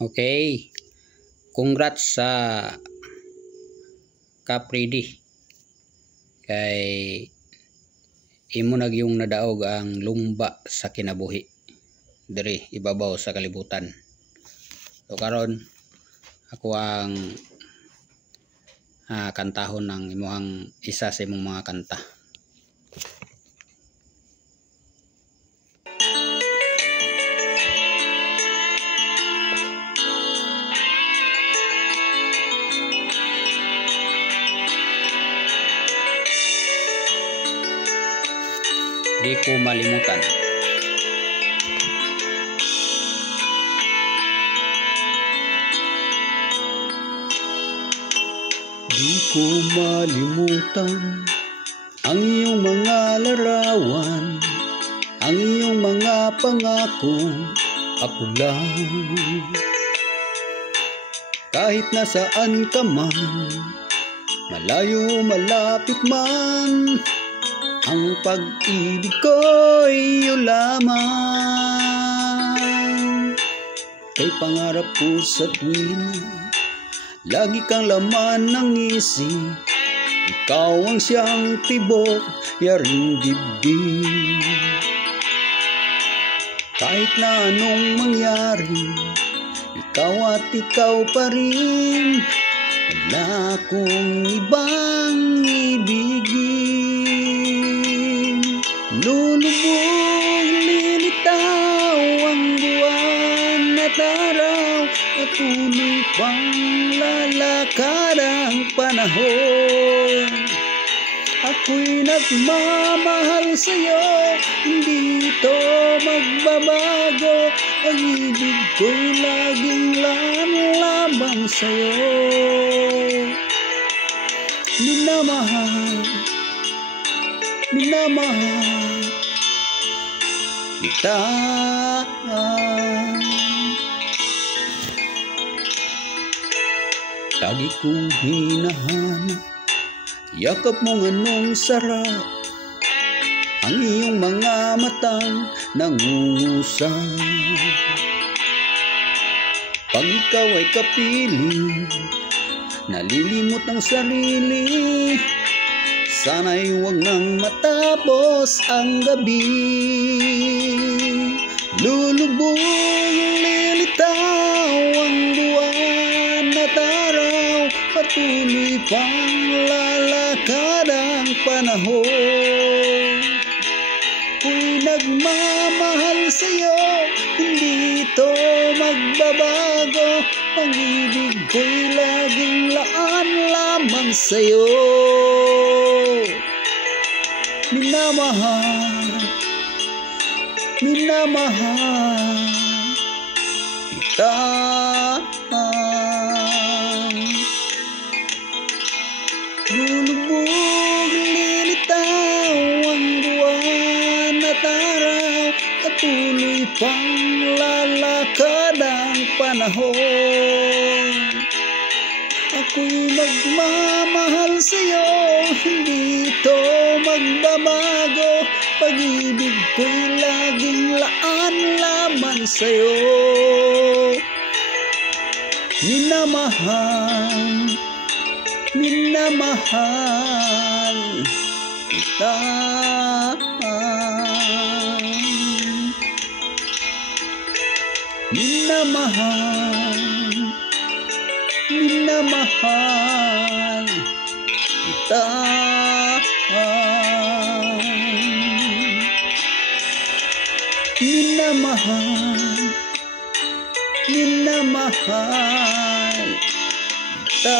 Okay, congrats sa Capridi kay imo nagyong nadaog ang lumba sa kinabuhi diri ibabaw sa kalibutan. So karon ako ang kantahon ng imuhang isa sa imong mga kanta. Di ko malimutan. Di ko malimutan ang iyong mga larawan, ang iyong mga pangako, ako lang. Kahit nasaan ka man, malayo malapit man, ang pag-ibig ko'y iyo lamang. Kay pangarap ko sa tuwin, lagi kang laman ng isip. Ikaw ang siyang tibok, yaring dibdib. Kahit na anong mangyari, ikaw at ikaw pa rin. Wala akong ibang ibigin. Lulubog, lilitaw ang buwan at araw, patuloy pang lalakad ang panahon. Ako'y nagmamahal sa'yo, hindi ito magbabago. Pag-ibig ko'y laging lamang sa'yo. Minamahal, minamahal kita. Lagi kong hinahanap yakap mong anong sarap, ang iyong mga matang nangungusap. Pag ikaw ay kapiling, nalilimot ang sarili. Sana'y huwag nang matapos ang gabi. Lulubog, lilitaw ang buwan at araw, patuloy pang lalakad ang panahon. Ako'y nagmamahal sa'yo, hindi ito magbabago. Pag-ibig ko'y laging laan lamang sa'yo. Minamahal, minamahal kita. Lulubog, lilitaw ang buwan at araw, patuloy pang lalakad ang panahon. Ako'y magmamahal sa'yo, hindi ito magbabago. Pag-ibig ko'y laging laan lamang sa'yo. Minamahal, minamahal kita. Minamahal, minamahal kita. Minamahal, minamahal kita.